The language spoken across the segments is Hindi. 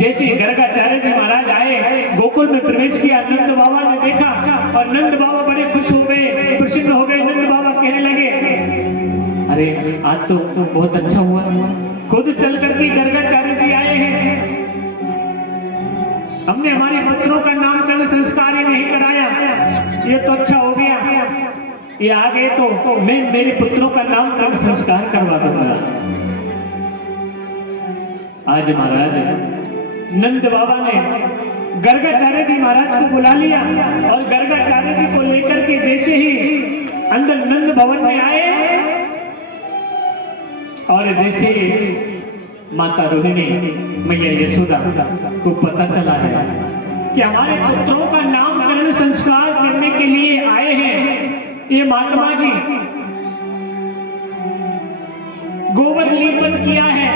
जैसे गर्गाचार्य जी महाराज आए, गोकुल में प्रवेश किया, नंद बाबा ने देखा और नंद बाबा बड़े खुश हो गए, प्रसन्न हो गए। नंद बाबा कहने लगे, अरे आज तो बहुत अच्छा हुआ, खुद चल करके गर्गाचार्य जी आए हैं, हमने हमारे पुत्रों का नामकरण संस्कार ही नहीं कराया, ये तो अच्छा हो गया, ये आ गए तो मैं मेरे पुत्रों का नामकरण संस्कार करवा दूंगा। आज महाराज नंद बाबा ने गर्गाचार्य जी महाराज को बुला लिया और गर्गाचार्य जी को लेकर के जैसे ही अंदर नंद भवन में आए और जैसे माता रोहिणी मैया यशोदा को पता चला है कि हमारे पुत्रों का नामकरण संस्कार करने के लिए आए हैं ये महात्मा जी, गोबर लेपन किया है।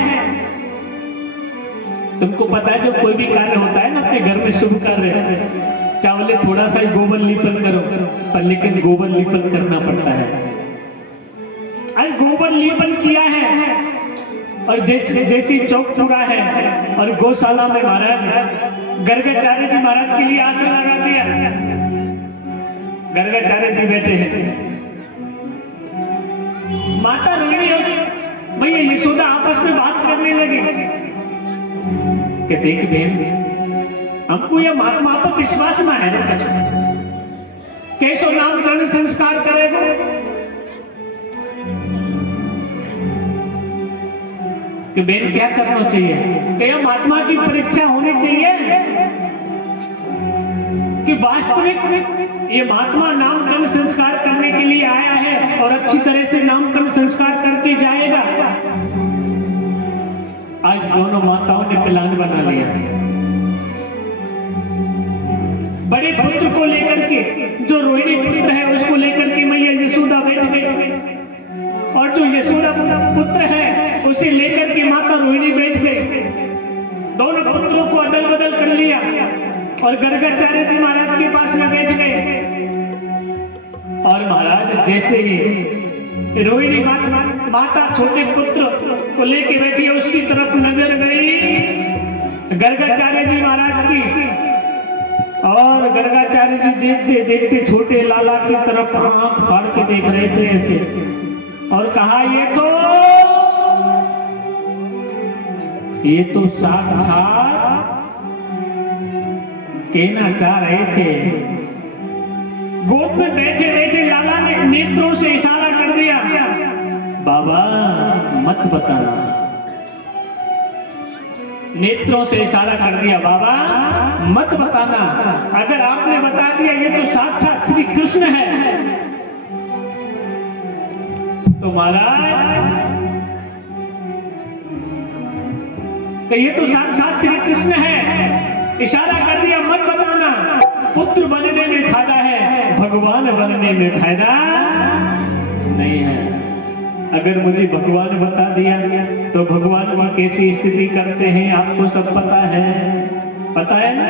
तुमको पता है जब कोई भी कार्य होता है ना अपने घर में शुभ कार्य, चावले थोड़ा सा ही गोबर लेपन करो, पर लेकिन गोबर लेपन करना पड़ता है। आज गोबर लेपन किया है और जैसी चौक पूरा है और गौशाला में महाराज गर्गाचार्य जी महाराज के लिए आसन लगा दिया। गर्गाचार्य जी बैठे हैं, माता रोहिणी और भैया यशोदा आपस में बात करने लगे कि देख बहन, हमको यह महात्मा पर विश्वास ना है, कैसो नामकरण संस्कार करेगा, कि बहन क्या करना चाहिए, कि यह महात्मा की परीक्षा होनी चाहिए कि वास्तविक ये महात्मा नामकरण संस्कार करने के लिए आया है और अच्छी तरह से नामकरण संस्कार करके जाएगा। आज दोनों माताओं ने प्लान बना लिया, बड़े पुत्र को लेकर के, जो रोहिणी पुत्र है उसको लेकर के मैया यशोदा बैठ गई और जो यशोदा पुत्र है उसे लेकर के माता रोहिणी बैठ गई। दोनों पुत्रों को अदल बदल कर लिया और गर्गाचार्य जी महाराज के पास में बैठ गए। और महाराज जैसे ही रोहिणी माता छोटे पुत्र को लेके बैठी, उसकी तरफ नजर गई गर्गाचार्य जी महाराज की, और गर्गाचार्य जी देखते देखते छोटे लाला की तरफ आंख फाड़ के देख रहे थे ऐसे, और कहा ये तो साक्षात कहना चाह रहे थे। गोद में बैठे बैठे लाला ने नेत्रों से इशारा कर दिया, बाबा मत बताना, नेत्रों से इशारा कर दिया, बाबा मत बताना, अगर आपने बता दिया ये तो साक्षात श्री कृष्ण है तो महाराज ये तो साक्षात श्री कृष्ण है, इशारा कर दिया मत बताना, पुत्र बनने में फायदा है, भगवान बनने में फायदा नहीं है। अगर मुझे भगवान बता दिया तो भगवान की कैसी स्थिति करते हैं आपको सब पता है ना?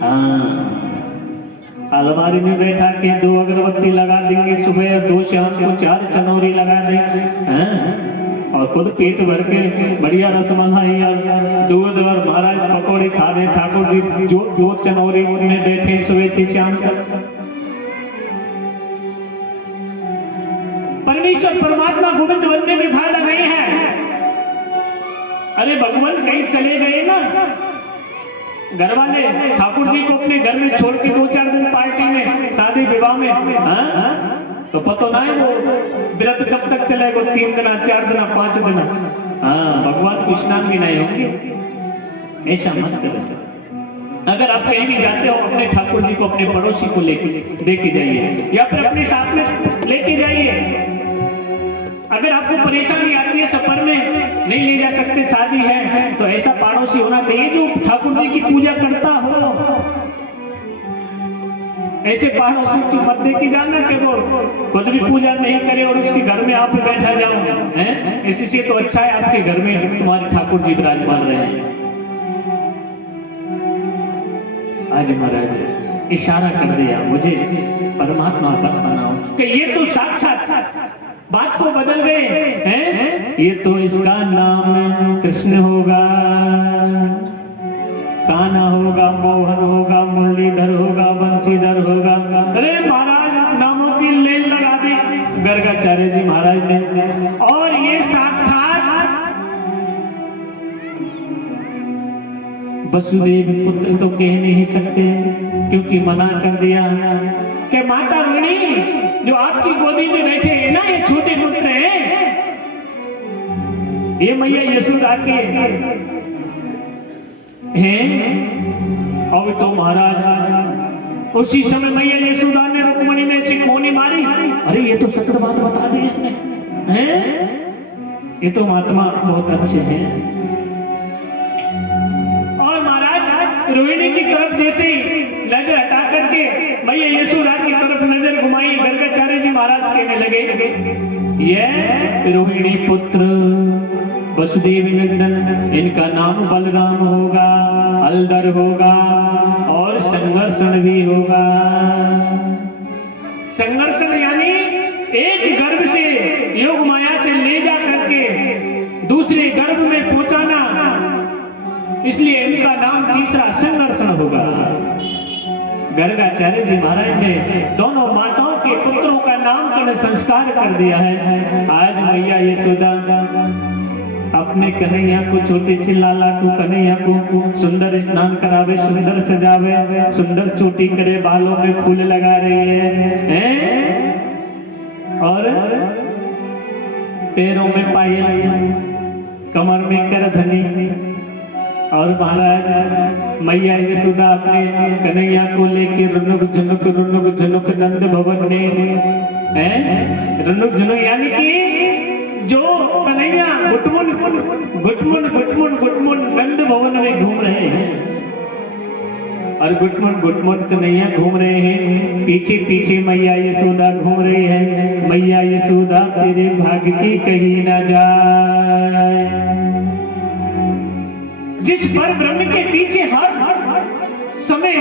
हाँ, अलमारी में बैठा के 2 अगरबत्ती लगा देंगे सुबह और 2 शाम को 4 चनौरी लगा देंगे, और खुद पेट भर के बढ़िया रसमलाई और दूध और महाराज पकौड़े खा रहे, ठाकुर जी जो 2 चनौरी में बैठे सुबह से शाम तक। परमेश्वर परमात्मा गोविंद बनने में फायदा नहीं है। अरे भगवान कहीं चले गए ना, घर वाले ठाकुर जी को अपने घर में छोड़ के 2-4 दिन पार्टी में, शादी विवाह में, तो पता ना है वो व्रत कब तक चलेगा, 3 दिन 4 दिन 5 दिन। भगवान को स्नान भी नहीं होंगे, ऐसा मत करो। अगर आप कहीं भी जाते हो अपने ठाकुर जी को अपने पड़ोसी को लेके जाइए या फिर अपने साथ में लेके जाइए। अगर आपको परेशानी आती है सफर में नहीं ले जा सकते, शादी है, तो ऐसा पड़ोसी होना चाहिए जो ठाकुर जी की पूजा करता हो। ऐसे पड़ोसी की मत देखी जाना कि वो खुद भी पूजा नहीं करे और उसके घर में आप बैठा जाओ, हैं? इसी से तो अच्छा है आपके घर में तुम्हारे ठाकुर जी विराजमान रहे हैं। आज महाराज इशारा कर दिया, मुझे परमात्मा तक बनाओ, कि ये तो साक्षात बात को बदल गए हैं, ये तो इसका नाम कृष्ण होगा। कान्हा होगा, मोहन होगा, मुरलीधर होगा, बंशीधर होगा। अरे महाराज नामों की लेन लगा दी गर्गाचार्य जी महाराज ने। और ये साक्षात वसुदेव पुत्र तो कह नहीं सकते, क्योंकि मना कर दिया कि माता रोहिणी जो आपकी गोदी में बैठे हैं ना, ये छोटे पुत्र हैं, ये मैया यशोदा के हैं। अब तो महाराज उसी समय मैया यशोदा ने रुक्मणी ने ऐसी कोनी मारी, अरे ये तो सत्य बात बता दी इसने, हैं? ये तो महात्मा बहुत अच्छे हैं। और महाराज रोहिणी की तरफ जैसे ही नजर हटा करके मैया यशोदा की तरफ नजर घुमाई, गर्गाचार्य जी महाराज कहने लगे ये रोहिणी पुत्र वसुदेव नंदन, इनका नाम बलराम होगा, अलदर होगा और संघर्षण भी होगा। संघर्षण यानी एक गर्भ से योग माया से ले जा करके दूसरे गर्भ में पहुंचाना, इसलिए इनका नाम तीसरा संघर्षण होगा। गर्गाचार्य जी महाराज ने दोनों माताओं के पुत्रों का नामकरण संस्कार कर दिया है। आज मैया यशोदा अपने कन्हैया को, छोटे से लाला को, कन्हैया को सुंदर स्नान करावे, सुंदर सजावे, सुंदर चोटी करे, बालों में फूल लगा रही है? और पैरों में पायल, कमर में करधनी। और महाराज मैया यशोदा अपने कन्हैया को लेके रुनुक झुनुक नंद भवन में, रुनुक झुनुक यानी कि जो कन्हैया गुटमुन नंद भवन में घूम रहे हैं। और गुटमुन कन्हैया घूम रहे हैं, पीछे पीछे मैया यशोदा घूम रही है। मैया यशोदा तेरे भाग्य की कहीं ना जाए। जिस पर ब्रह्म के पीछे हर समय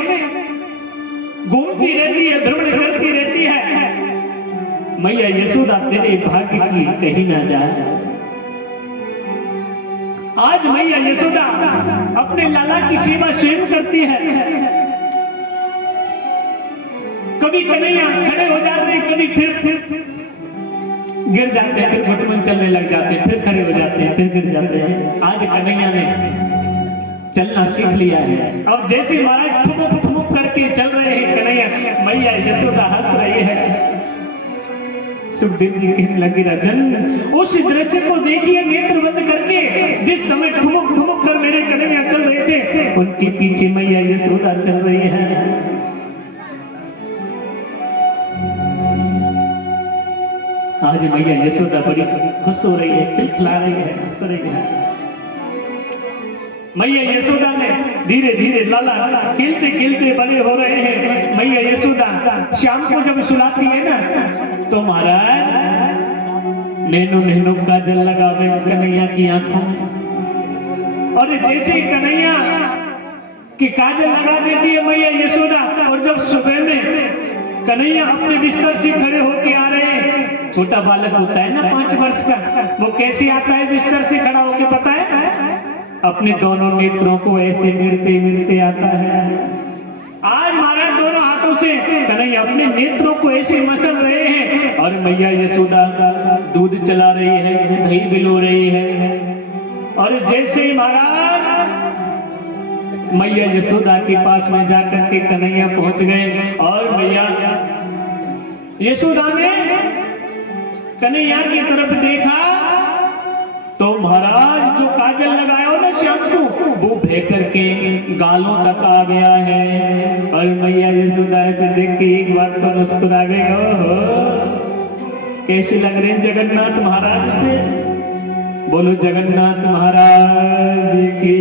घूमती रहती है, भ्रमण करती रहती है, मैया यशोदा तेरे भाग्य की कहीं ना जाए। आज मैया यशोदा अपने लाला की सेवा स्वयं करती है। कभी कन्हैया खड़े हो जाते हैं, कभी फिर गिर जाते हैं, फिर घुटमन चलने लग जाते हैं, फिर खड़े हो जाते हैं, फिर गिर जाते हैं। आज कन्हैया ने चलना सीख लिया है। अब जैसे महाराज ठुमुक करके चल रहे हैं कन्हैया, मैया यशोदा हंस रही है। सुखदेव जी कहने लगे राजन, उस दृश्य को देखिए नेत्र बंद करके, जिस समय ठुमुक कर मेरे कन्हैया चल रहे थे, उनके पीछे मैया यशोदा चल रही है। आज मैया यशोदा बड़ी खुश हो रही है, खिलखिला रही है, हंस रही है। मैया यशोदा ने धीरे धीरे लाला खेलते खेलते बड़े हो रहे हैं। मैया यशोदा शाम को जब सुलाती है ना, तो महाराज नैनो काजल लगावे कन्हैया की आंखों में। और जैसे ही कन्हैया की काजल लगा देती है मैया यशोदा, और जब सुबह में कन्हैया अपने बिस्तर से खड़े होके आ रहे हैं, छोटा बालक होता है ना 5 वर्ष का, वो कैसे आता है बिस्तर से खड़ा होके पता है? अपने दोनों नेत्रों को ऐसे मिलते आता है। आज महाराज दोनों हाथों से कन्हैया अपने नेत्रों को ऐसे मसल रहे हैं, और मैया यशोदा दूध चला रही है, दही बिलो रही है। और जैसे महाराज मैया यशोदा के पास में जाकर के कन्हैया पहुंच गए, और मैया यशोदा ने कन्हैया की तरफ देखा, तो महाराज जो काजल लगाया हो ना शाम को, वो बह करके गालों तक आ गया है। और मैया यशोदा ऐसे देख के एक बार तो मुस्कुरा गए। हो कैसे लग रहे हैं जगन्नाथ महाराज से? बोलो जगन्नाथ महाराज की।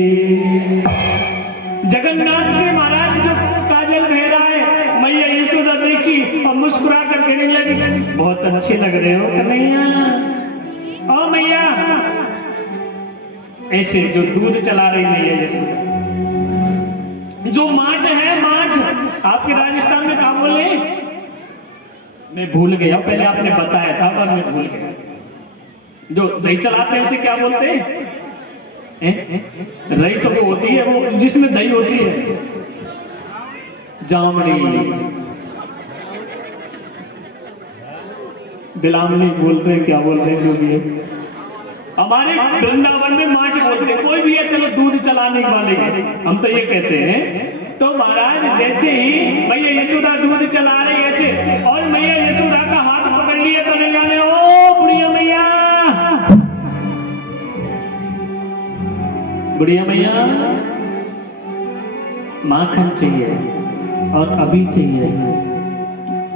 जगन्नाथ से महाराज जो काजल बह रहा है, मैया यशोदा देखी और मुस्कुरा कर कहने लगी, बहुत अच्छे लग रहे हो कन्हैया। ओ मैया, ऐसे जो दूध चला रही मैया यशोदा, जो माट है, माट आपके राजस्थान में क्या बोले? मैं भूल गया, पहले आपने बताया था पर मैं भूल गया। जो दही चलाते हैं उसे क्या बोलते हैं? रही तो वो होती है, वो जिसमें दही होती है, जामड़ी बिलामनी बोलते हैं, क्या बोलते हैं, जो भी है। हमारे वृंदावन में माटी बोलते हैं, कोई भी है चलो दूध चलाने वाले, हम तो ये कहते हैं। तो महाराज जैसे ही मैया यशोदा दूध चला रही ऐसे, और मैया यशोदा का हाथ पकड़ लिया कन्हैया ने, ओ बुढ़िया मैया, बुढ़िया मैया माखन चाहिए और अभी चाहिए।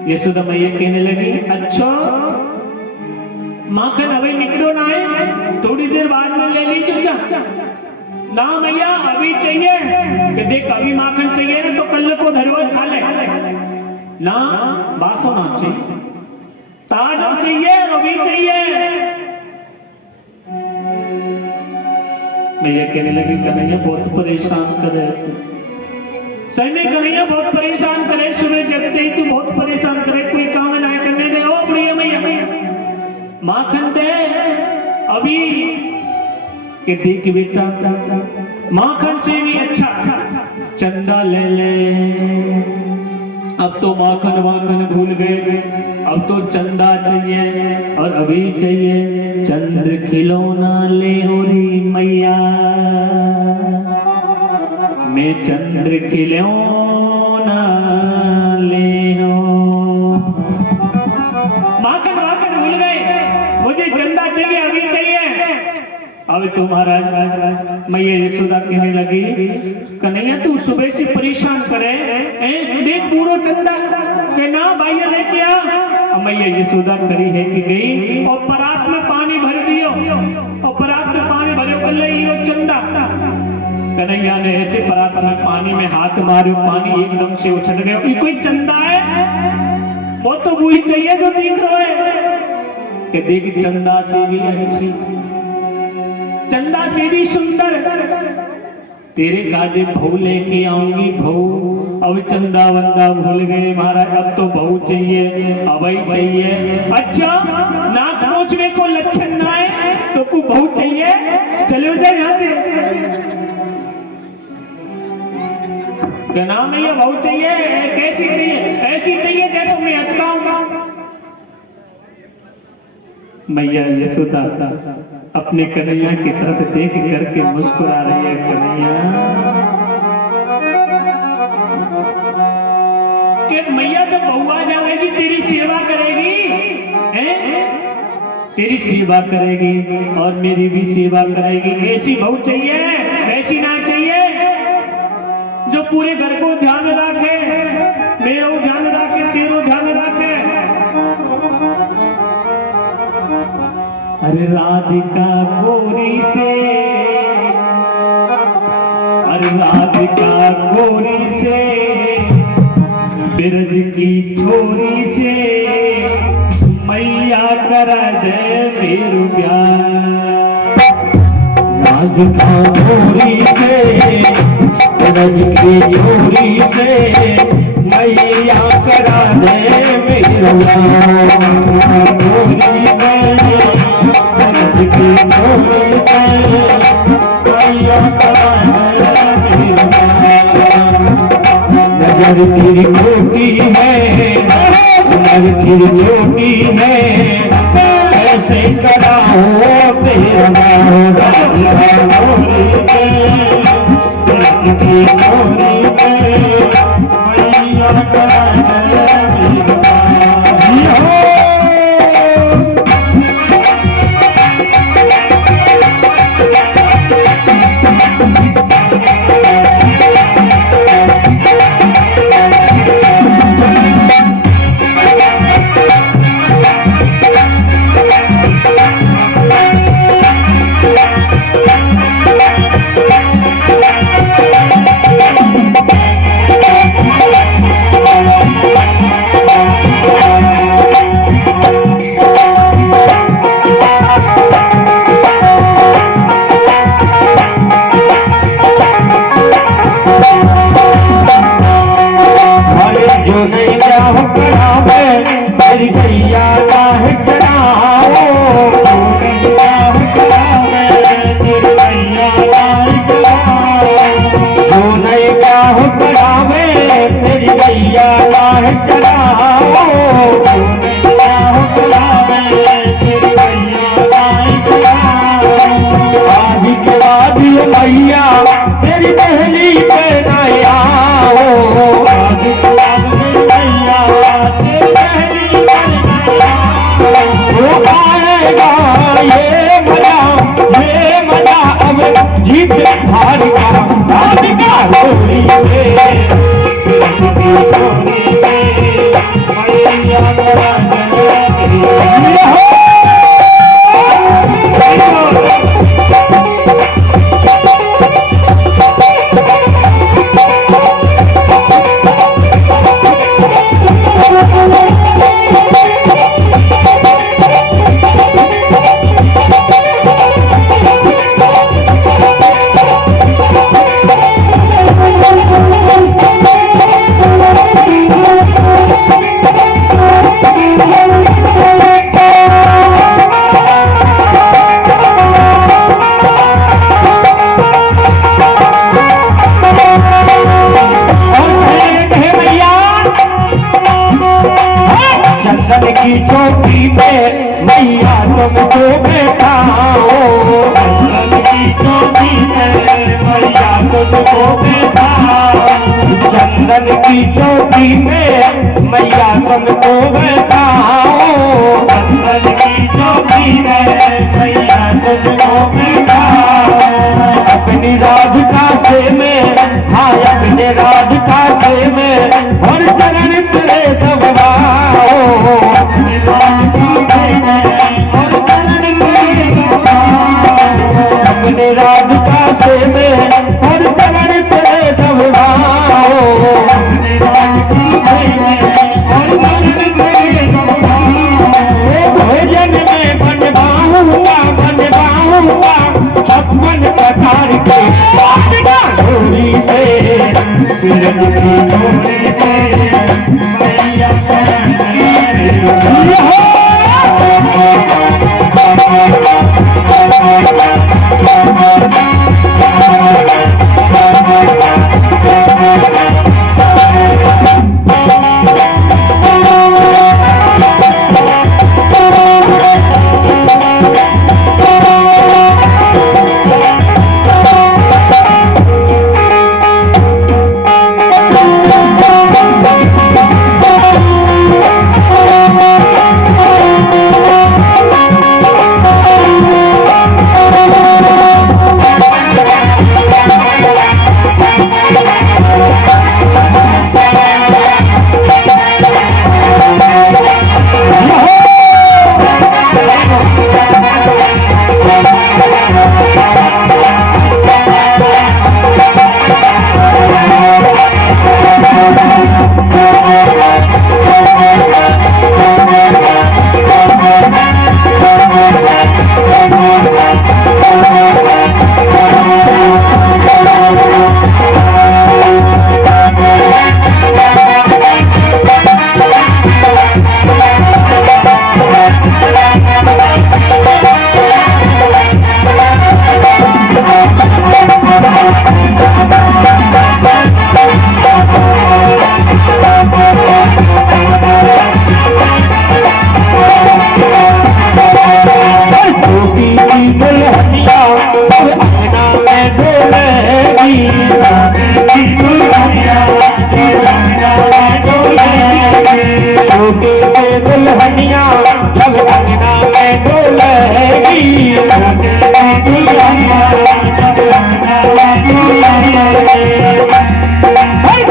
यशोदा मैया कहने लगी, अच्छा माखन अभी निकलो ना है, थोड़ी देर बाद में ले लीजिए जा। ना मैया अभी चाहिए, कि देख अभी माखन चाहिए ना तो कल को धरवा खा ले ना, बासो ना चाहिए, ताजा चाहिए, अभी चाहिए। मैया कहने लगी, कन्हैया बहुत परेशान करे तू, सही में कन्हैया बहुत परेशान करे, सुबह जगते ही तू बहुत परेशान करे, कोई काम ना करने दे। ओ बुढ़िया मैया माखन दे अभी, कि देख बेटा माखन से भी अच्छा चंदा ले ले। अब तो माखन वाखन भूल गए, अब तो चंदा चाहिए और अभी चाहिए। चंद्र खिलौना ले हो री मैया, मैं चंद्र खिलौना ले हो। माखन वाखन भूल गए, मुझे चंदा चाहिए, अभी चाहिए। अब तुम्हारा मैया यशोदा कहने लगी, कन्हैया तू सुबह से परेशान करे, देख पूरा चंदा के ना भैया लेके आ। मैया यशोदा खड़ी है कि गई और परात में पानी भर दियो, और परात में पानी भरे कर ले यो चंदा। कन्हैया ने ऐसे परात में पानी में हाथ मारे, पानी एकदम से उछल गया। ये कोई चंदा है, वो तो वही चाहिए जो दिख रहा है, कि देख चंदा से भी अच्छी, चंदा से भी सुंदर, तेरे काजे बहू लेके आऊंगी बहू। अब चंदा वंदा भूल गए महाराज, अब तो बहू चाहिए, अबई चाहिए। अच्छा नाक पहुंचने को लक्षण ना है तो को बहू चाहिए, चले जाए यहाँ से। क्या नाम है ये, बहू चाहिए, कैसी चाहिए? ऐसी चाहिए जैसे मैं अटकाऊंगा। मैया यशोदा अपने कन्हैया की तरफ देख करके मुस्कुरा रही है। कन्हैया कि मैया जब बहू आ जाएगी तेरी सेवा करेगी, हैं? तेरी सेवा करेगी और मेरी भी सेवा करेगी। ऐसी बहू चाहिए, ऐसी ना चाहिए जो पूरे घर को ध्यान रखे, मेरो ध्यान रखे, तेरो ध्यान रखे। अरे राधिका गोरी से, अरे राधिका गोरी से, बिरज की छोरी से, मैया कर दे मेरू प्यार। राधिका गोरी से, बिरज की छोरी से, मैया करा दे मेरू प्यार। नजर तेरी छोटी है, नजर तेरी छोटी है, ऐसे कराओ तेरा मैया लाए चढ़ाओ आज के बाद ये मैया तेरी पहली पे नया हो आज के बाद मैया तेरी पहली हो पाएगा ये मजा अब जीत हार का रोली चंदन की चौकी पे मैया तुमको बैठाओ चंदन की चौकी पे मैया तुमको बैठाओ चंदन की चौकी पे मैया तुमको बैठाओ चंदन की चौकी पे मैया तुमको बैठाओ अपनी राधिका से में हाँ अपने राधिका से में और चरण तेरे दबाओ अपने राधिका से में और चरण तेरे दबाओ भोजन में बनवाऊंगा 56 प्रकार के झोली से झोली से मैया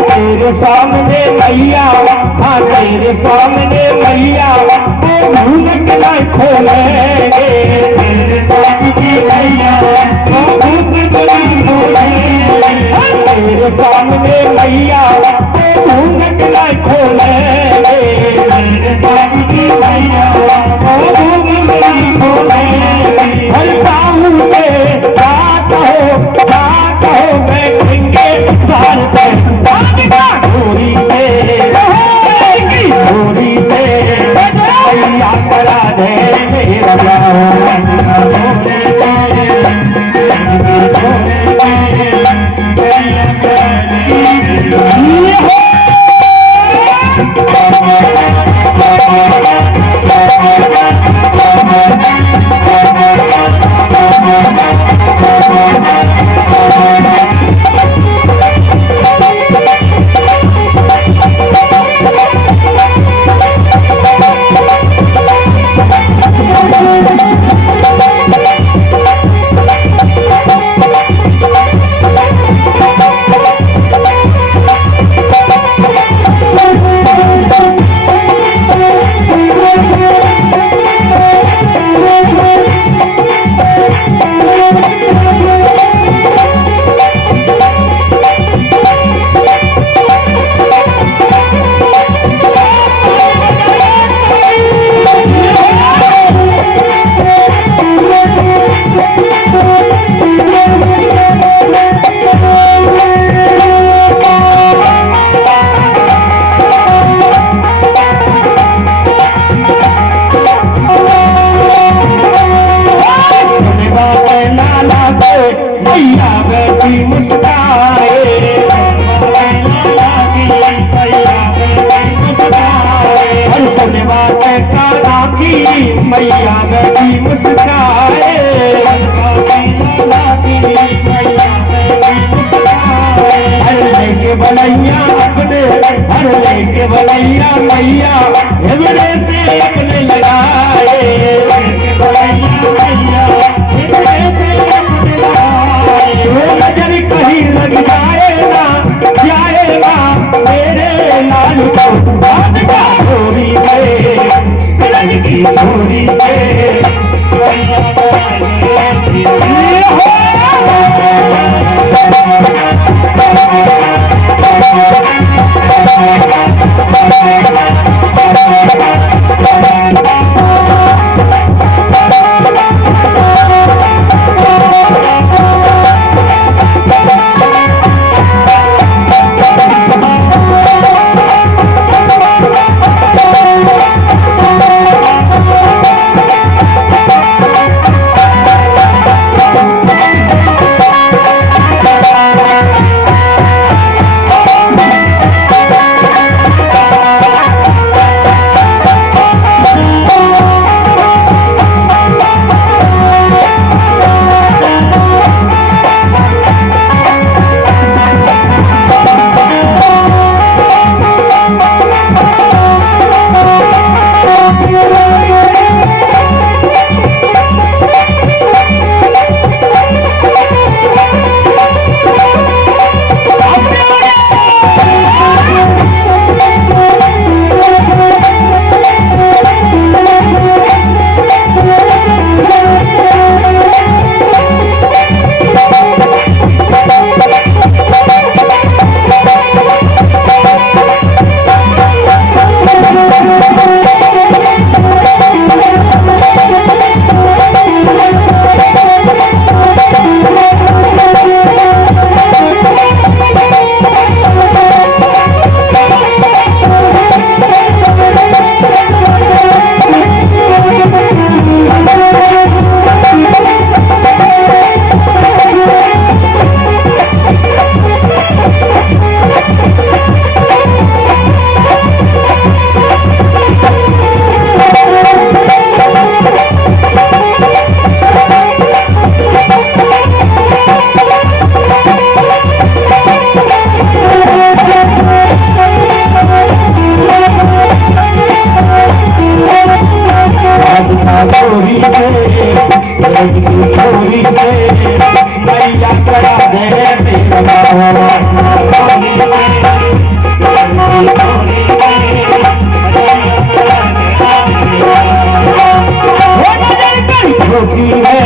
तेरे सामने मैया हाँ तेरे सामने मैया वो भूलक न खोलेंगे तेरे सामने मैया वो भूलक न खोलेंगे तेरे सामने मैया वो भूलक न खोलेंगे तेरे सामने मैया वो भूलक न खोलेंगे हर बाहू से क्या कहो बैठेंगे द्वार पर थोड़ी से मैया करा दे मेरा बनैया अपने हर लेके बनैया मैया हिमड़े से अपने लगाए लेके बनैया मैया हिमड़े से अपने लगाए वो नजर कहीं लग जाएगा जाएगा मेरे लाल को बात का छोरी से तिलक की छोरी से छोरी से मैया करा दे छोटी है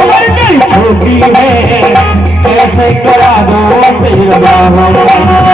उम्र नहीं छोटी है कैसे करा दो तेरा